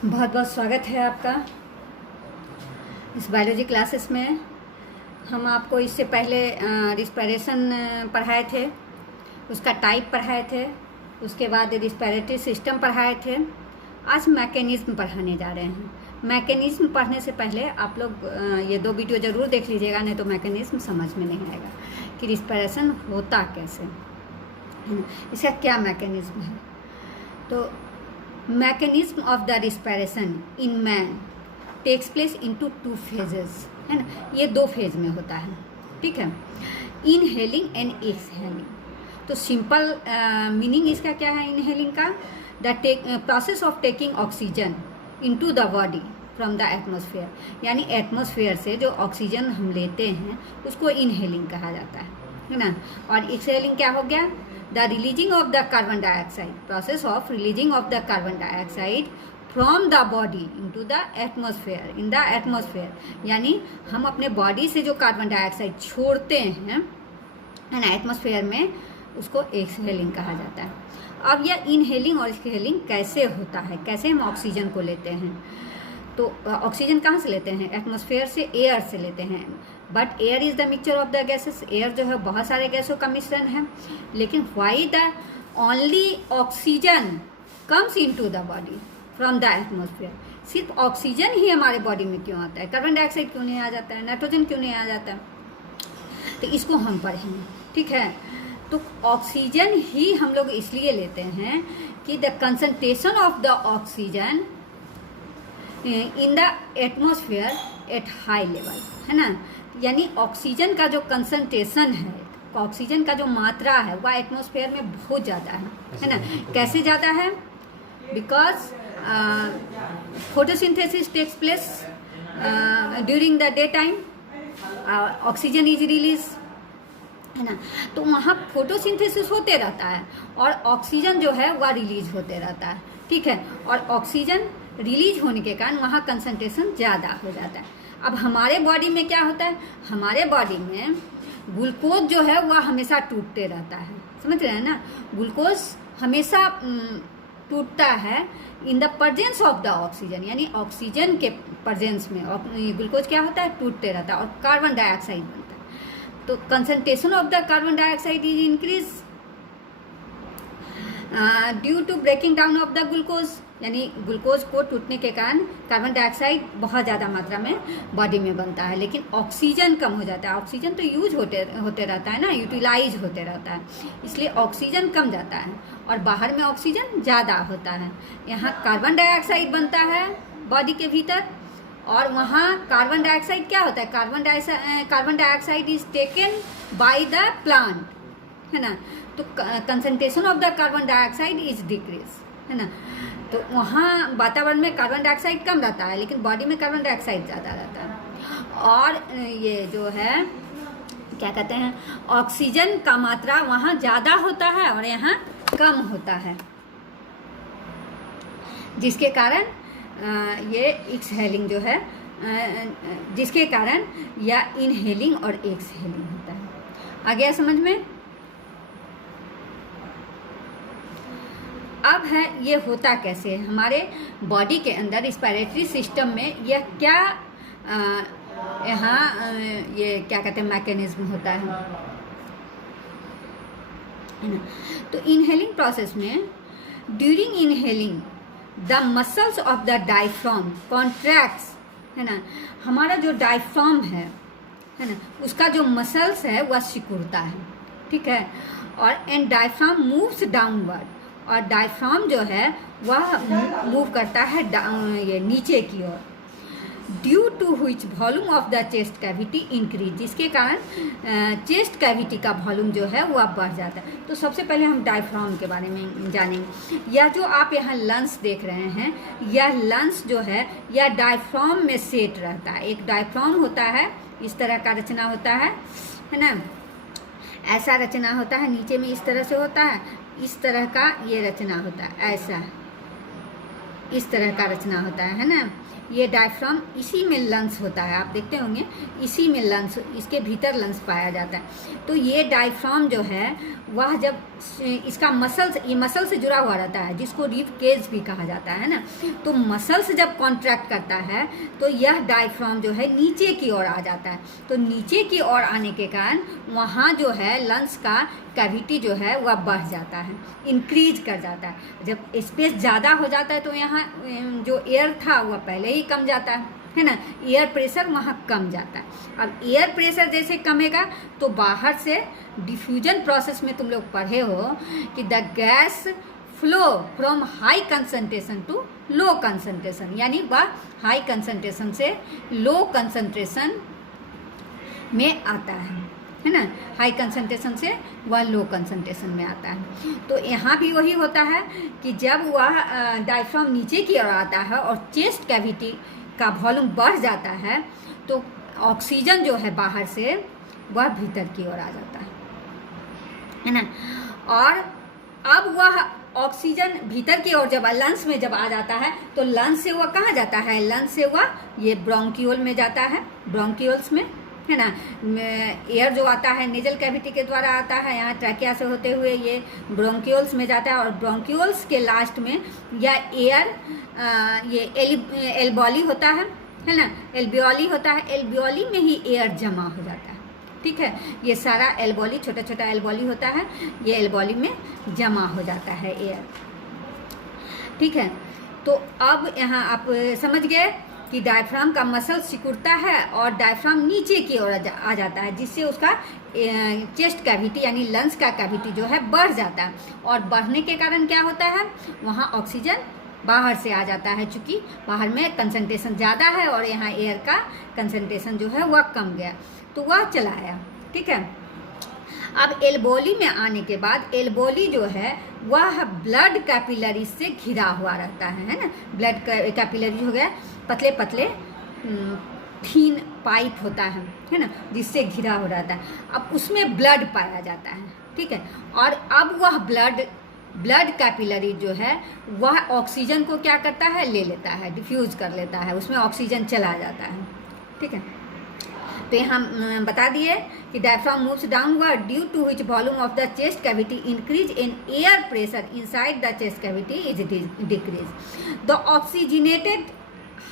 बहुत बहुत स्वागत है आपका इस बायोलॉजी क्लासेस में। हम आपको इससे पहले रिस्पिरेशन पढ़ाए थे, उसका टाइप पढ़ाए थे, उसके बाद रिस्पिरेटरी सिस्टम पढ़ाए थे। आज मैकेनिज्म पढ़ाने जा रहे हैं। मैकेनिज्म पढ़ने से पहले आप लोग ये 2 वीडियो ज़रूर देख लीजिएगा, नहीं तो मैकेनिज्म समझ में नहीं आएगा कि रिस्पिरेशन होता कैसे है ना, इसका क्या मैकेनिज्म है। तो mechanism of the respiration in man takes place into 2 phases, है ना। ये 2 फेज में होता है, ठीक है। Inhaling and exhaling. तो सिंपल मीनिंग इसका क्या है इनहेलिंग का? The process of taking oxygen into the body from the atmosphere, यानी एटमॉस्फेयर से जो ऑक्सीजन हम लेते हैं उसको इनहेलिंग कहा जाता है ना। और एक्सहेलिंग क्या हो गया? The releasing of the carbon dioxide, process of releasing of the carbon dioxide from the body into the atmosphere, in the atmosphere, यानी हम अपने बॉडी से जो कार्बन डाइऑक्साइड छोड़ते हैं है ना एटमॉस्फेयर में, उसको एक्सहेलिंग कहा जाता है। अब यह इनहेलिंग और एक्सहेलिंग कैसे होता है, कैसे हम ऑक्सीजन को लेते हैं? तो ऑक्सीजन कहाँ से लेते हैं? एटमॉस्फेयर से, एयर से लेते हैं। But air is the mixture of the gases. Air जो है बहुत सारे गैसों का मिश्रण है, लेकिन why the only oxygen comes into the body from the atmosphere? सिर्फ ऑक्सीजन ही हमारे बॉडी में क्यों आता है? कार्बन डाइऑक्साइड क्यों नहीं आ जाता है? नाइट्रोजन क्यों नहीं आ जाता है? तो इसको हम पढ़ेंगे, ठीक है। तो ऑक्सीजन ही हम लोग इसलिए लेते हैं कि the concentration of the oxygen in the atmosphere at high level, है ना। यानी ऑक्सीजन का जो कंसंट्रेशन है, ऑक्सीजन का जो मात्रा है वह एटमॉस्फेयर में बहुत ज़्यादा है ना। कैसे ज़्यादा है? Because photosynthesis takes place during the day time, oxygen is release, है ना। तो वहाँ फोटोसिंथेसिस होते रहता है और ऑक्सीजन जो है वह रिलीज होते रहता है, ठीक है। और ऑक्सीजन रिलीज होने के कारण वहाँ कंसंट्रेशन ज़्यादा हो जाता है। अब हमारे बॉडी में क्या होता है? हमारे बॉडी में ग्लूकोज जो है वह हमेशा टूटते रहता है, समझ रहे हैं ना। ग्लूकोज हमेशा टूटता है in the presence of the oxygen, यानी ऑक्सीजन के प्रेजेंस में ग्लूकोज क्या होता है? टूटते रहता है और कार्बन डाइऑक्साइड बनता है। तो concentration of the carbon dioxide is increase due to breaking down of the glucose, यानी ग्लूकोज को टूटने के कारण कार्बन डाइऑक्साइड बहुत ज़्यादा मात्रा में बॉडी में बनता है, लेकिन ऑक्सीजन कम हो जाता है। ऑक्सीजन तो यूज होते रहता है ना, यूटिलाइज होते रहता है, इसलिए ऑक्सीजन कम जाता है और बाहर में ऑक्सीजन ज़्यादा होता है। यहाँ कार्बन डाइऑक्साइड बनता है बॉडी के भीतर और वहाँ कार्बन डाइऑक्साइड क्या होता है? Carbon dioxide is taken by the plant, है ना। तो concentration of the carbon dioxide is decrease, है ना। तो वहाँ वातावरण में कार्बन डाइऑक्साइड कम रहता है, लेकिन बॉडी में कार्बन डाइऑक्साइड ज़्यादा रहता है। और ये जो है क्या कहते हैं, ऑक्सीजन का मात्रा वहाँ ज़्यादा होता है और यहाँ कम होता है, जिसके कारण ये एक्सहेलिंग जो है, जिसके कारण या इनहेलिंग और एक्सहेलिंग होता है। आ गया समझ में? अब है ये होता कैसे है हमारे बॉडी के अंदर, रिस्पिरेटरी सिस्टम में यह क्या यहाँ ये क्या कहते हैं मैकेनिज्म होता है ना। तो इनहेलिंग प्रोसेस में during inhaling the muscles of the diaphragm contracts, है ना। हमारा जो डायफ्राम है ना, उसका जो मसल्स है वह सिकुड़ता है, ठीक है। और एंड डायफ्राम मूव्स डाउनवर्ड, और डायफ्राम जो है वह मूव करता है ये नीचे की ओर, due to which volume of the chest cavity increase, जिसके कारण चेस्ट कैविटी का वॉल्यूम जो है वह बढ़ जाता है। तो सबसे पहले हम डायफ्राम के बारे में जानेंगे। यह जो आप यहाँ लंग्स देख रहे हैं, यह लंग्स जो है यह डायफ्राम में सेट रहता है। एक डायफ्राम होता है, इस तरह का रचना होता है ना, ऐसा रचना होता है, नीचे में इस तरह से होता है, इस तरह का ये रचना होता है, ऐसा, इस तरह का रचना होता है ना। ये डायफ्राम इसी में लंग्स होता है, आप देखते होंगे इसी में लंग्स, इसके भीतर लंग्स पाया जाता है। तो ये डायफ्राम जो है वह जब इसका मसल्स, ये मसल से जुड़ा हुआ रहता है जिसको रिब केज भी कहा जाता है ना। तो मसल्स जब कॉन्ट्रैक्ट करता है तो यह डायफ्राम जो है नीचे की ओर आ जाता है। तो नीचे की ओर आने के कारण वहाँ जो है लंग्स का कैविटी जो है वह बढ़ जाता है, इंक्रीज कर जाता है। जब स्पेस ज़्यादा हो जाता है तो यहाँ जो एयर था वह पहले ही कम जाता है ना, एयर प्रेशर वहाँ कम जाता है। अब एयर प्रेशर जैसे कमेगा तो बाहर से डिफ्यूजन प्रोसेस में तुम लोग पढ़े हो कि the gas flow from high concentration to low concentration, यानी वह हाई कंसंट्रेशन से लो कंसंट्रेशन में आता है ना, हाई कंसंट्रेशन से वह लो कंसंट्रेशन में आता है। तो यहाँ भी वही होता है कि जब वह डायफ्राम नीचे की ओर आता है और चेस्ट कैविटी का वॉल्यूम बढ़ जाता है तो ऑक्सीजन जो है बाहर से वह भीतर की ओर आ जाता है ना। और अब वह ऑक्सीजन भीतर की ओर जब लंग्स में जब आ जाता है तो लंग्स से वह कहाँ जाता है, लंग्स से वह ये ब्रोंकियोल में जाता है, ब्रोंकियोल्स में है ना। एयर जो आता है नेजल कैविटी के द्वारा आता है, यहाँ ट्रैकिया से होते हुए ये ब्रोंकियोल्स में जाता है और ब्रोंकियोल्स के लास्ट में यह एयर ये एल्बोली होता है ना, एल्बियोली होता है, एल्बियोली में ही एयर जमा हो जाता है। ठीक है, ये सारा एल्बोली, छोटा छोटा एल्बोली होता है, ये एल्बोली में जमा हो जाता है एयर। ठीक है, तो अब यहाँ आप समझ गए कि डायफ्राम का मसल सिकुड़ता है और डायफ्राम नीचे की ओर आ जाता है, जिससे उसका चेस्ट कैविटी यानी लंग्स का कैविटी जो है बढ़ जाता है। और बढ़ने के कारण क्या होता है, वहाँ ऑक्सीजन बाहर से आ जाता है, चूँकि बाहर में कंसंट्रेशन ज़्यादा है और यहाँ एयर का कंसंट्रेशन जो है वह कम गया तो वह चला आया। ठीक है, अब एल्बोली में आने के बाद एल्बोली जो है वह ब्लड कैपिलरी से घिरा हुआ रहता है ना। ब्लड कैपिलरी हो गया पतले पतले थीन पाइप होता है ना, जिससे घिरा हो रहता है। अब उसमें ब्लड पाया जाता है। ठीक है, और अब वह ब्लड कैपिलरी जो है वह ऑक्सीजन को क्या करता है, ले लेता है, डिफ्यूज कर लेता है, उसमें ऑक्सीजन चला जाता है। ठीक है, तो यहाँ बता दिए कि diaphragm moves downward due to which volume of the chest cavity increase in air pressure inside the chest cavity is decrease. The oxygenated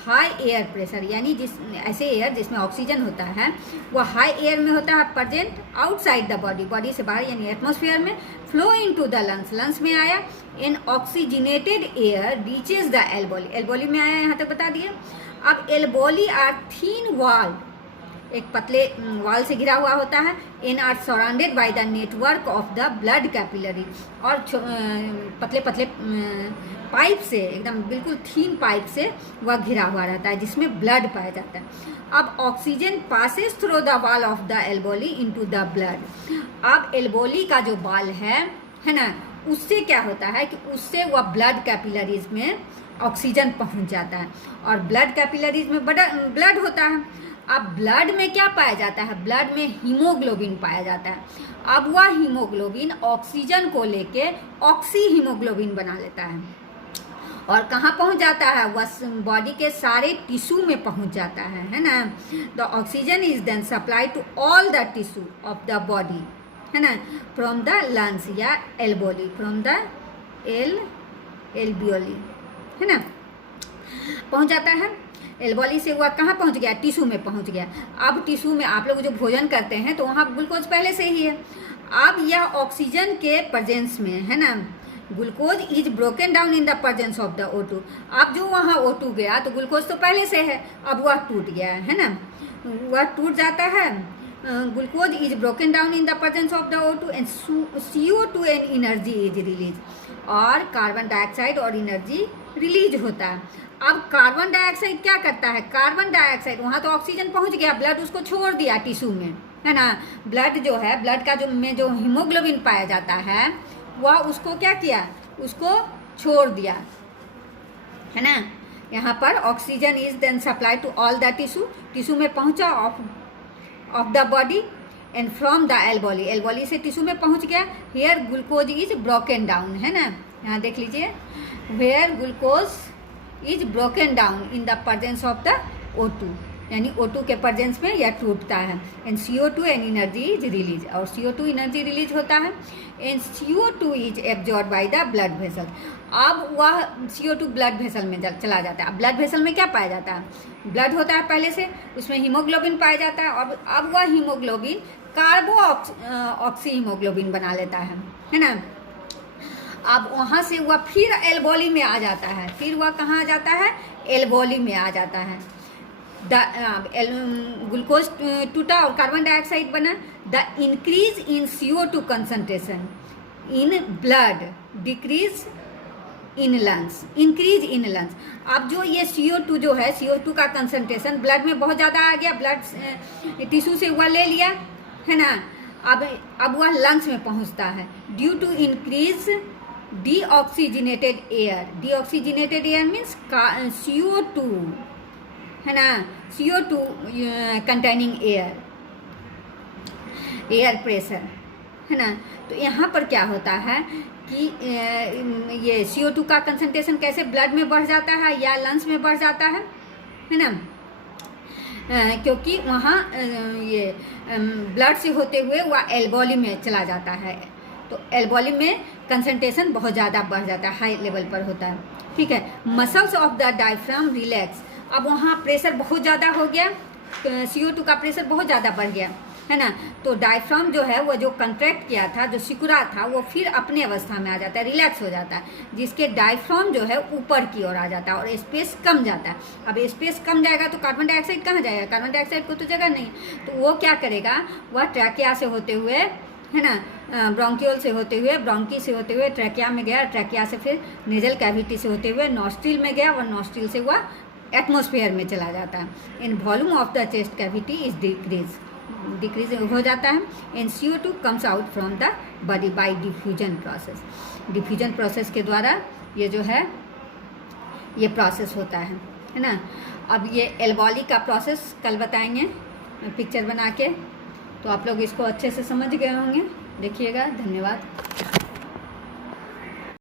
high air pressure, यानी जिस ऐसे एयर जिसमें ऑक्सीजन होता है वह हाई एयर में होता है present outside the body, body से बाहर यानी एटमॉस्फेयर में, flow into the lungs, lungs में आया, इन ऑक्सीजनेटेड एयर रीचेज द एल्बोली, एल्बोली में आया, यहाँ तक बता दिए। अब एल्बोली आर थीन वॉल, एक पतले वॉल से घिरा हुआ होता है, इन are surrounded by the network of the blood capillary, और पतले पतले पाइप से, एकदम बिल्कुल थीन पाइप से वह घिरा हुआ रहता है जिसमें ब्लड पाया जाता है। अब oxygen passes through the wall of the एल्बोली इनटू द ब्लड। अब एल्बोली का जो वॉल है ना, उससे क्या होता है कि उससे वह ब्लड कैपिलरीज में ऑक्सीजन पहुंच जाता है और ब्लड कैपिलरीज में ब्लड होता है। अब ब्लड में क्या पाया जाता है, ब्लड में हीमोग्लोबिन पाया जाता है। अब वह हीमोग्लोबिन ऑक्सीजन को लेके ऑक्सी हीमोग्लोबिन बना लेता है और कहाँ पहुँच जाता है, वह बॉडी के सारे टिश्यू में पहुँच जाता है ना। The oxygen is then supply to all the tissue of the body, है ना, फ्रॉम द लंग्स या एल्बोली, फ्रॉम द एल्बियोली, है ना, पहुँच जाता है। एल्बोली से वह कहाँ पहुँच गया, टिश्यू में पहुँच गया। अब टिश्यू में आप लोग जो भोजन करते हैं तो वहाँ ग्लूकोज पहले से ही है। अब यह ऑक्सीजन के प्रेजेंस में, है ना, glucose is broken down in the presence of the O2। अब जो वहाँ O2 गया तो ग्लूकोज तो पहले से है, अब वह टूट गया है ना, वह टूट जाता है। Glucose is broken down in the presence of the O2 and CO2 and energy is release, और कार्बन डाइऑक्साइड और एनर्जी रिलीज होता है। अब कार्बन डाइऑक्साइड क्या करता है, कार्बन डाइऑक्साइड, वहाँ तो ऑक्सीजन पहुँच गया, ब्लड उसको छोड़ दिया टिश्यू में, है ना। ब्लड जो है, ब्लड का जो हीमोग्लोबिन पाया जाता है वह उसको क्या किया, उसको छोड़ दिया, है ना। यहाँ पर oxygen is then supply to all the tissue, tissue में पहुँचा of the body and from the एल्बोली, एल्बोली से टिश्यू में पहुँच गया। Hair glucose is broken down, है ना, यहाँ देख लीजिए, where glucose is broken down in the presence of the O2, यानी O2 के प्रेजेंस में यह टूटता है। And CO2 and energy is release, और CO2 एनर्जी रिलीज होता है। And CO2 is absorb by the blood vessel. अब वह CO2 ब्लड वेसल में चला जाता है। अब ब्लड वेसल में क्या पाया जाता है? ब्लड होता है पहले से, उसमें हीमोग्लोबिन पाया जाता है। अब वह हीमोग्लोबिन कार्बो ऑक्सी हीमोग्लोबिन बना लेता है ना। अब वहाँ से वह फिर एल्बोली में आ जाता है। फिर वह कहाँ आ जाता है? एल्बोली में आ जाता है। ग्लूकोज टूटा और कार्बन डाइऑक्साइड बना। The increase in CO2 concentration in blood, decrease in lungs, increase in lungs. अब जो ये CO2 जो है, CO2 का कंसंट्रेशन ब्लड में बहुत ज़्यादा आ गया, ब्लड टिश्यू से वह ले लिया है ना। अब वह लंग्स में पहुंचता है due to increase deoxygenated air. Deoxygenated air means CO2 है ना, CO2 कंटेनिंग एयर प्रेशर है ना। तो यहाँ पर क्या होता है कि ये CO2 का कंसंट्रेशन कैसे ब्लड में बढ़ जाता है या लंग्स में बढ़ जाता है ना, क्योंकि वहाँ ये ब्लड से होते हुए वह एल्बोली में चला जाता है। तो एल्बोली में कंसंट्रेशन बहुत ज़्यादा बढ़ जाता है, हाई लेवल पर होता है। ठीक है। Muscles of the diaphragm relax. अब वहाँ प्रेशर बहुत ज़्यादा हो गया, CO2 का प्रेशर बहुत ज़्यादा बढ़ गया है ना। तो डायफ्राम जो है वो जो कंट्रैक्ट किया था, जो सिकुड़ा था, वो फिर अपने अवस्था में आ जाता है, रिलैक्स हो जाता है, जिसके डायफ्राम जो है ऊपर की ओर आ जाता है और स्पेस कम जाता है। अब स्पेस कम जाएगा तो कार्बन डाइऑक्साइड कहाँ जाएगा? कार्बन डाइऑक्साइड को तो जगह नहीं। तो वो क्या करेगा? वह ट्रैकिया से होते हुए है ना, ब्रोंकियोल से होते हुए, ब्रोंकी से होते हुए ट्रैकिया में गया, ट्रैकिया से फिर नेजल कैविटी से होते हुए नॉस्ट्रिल में गया, और नॉस्ट्रिल से वह एटमॉस्फेयर में चला जाता है। In volume of the chest cavity is decrease हो जाता है। And CO2 comes out from the body by diffusion process. Diffusion process के द्वारा ये जो है ये प्रोसेस होता है ना। अब ये एल्बोली का प्रोसेस कल बताएंगे पिक्चर बना के, तो आप लोग इसको अच्छे से समझ गए होंगे। देखिएगा। धन्यवाद।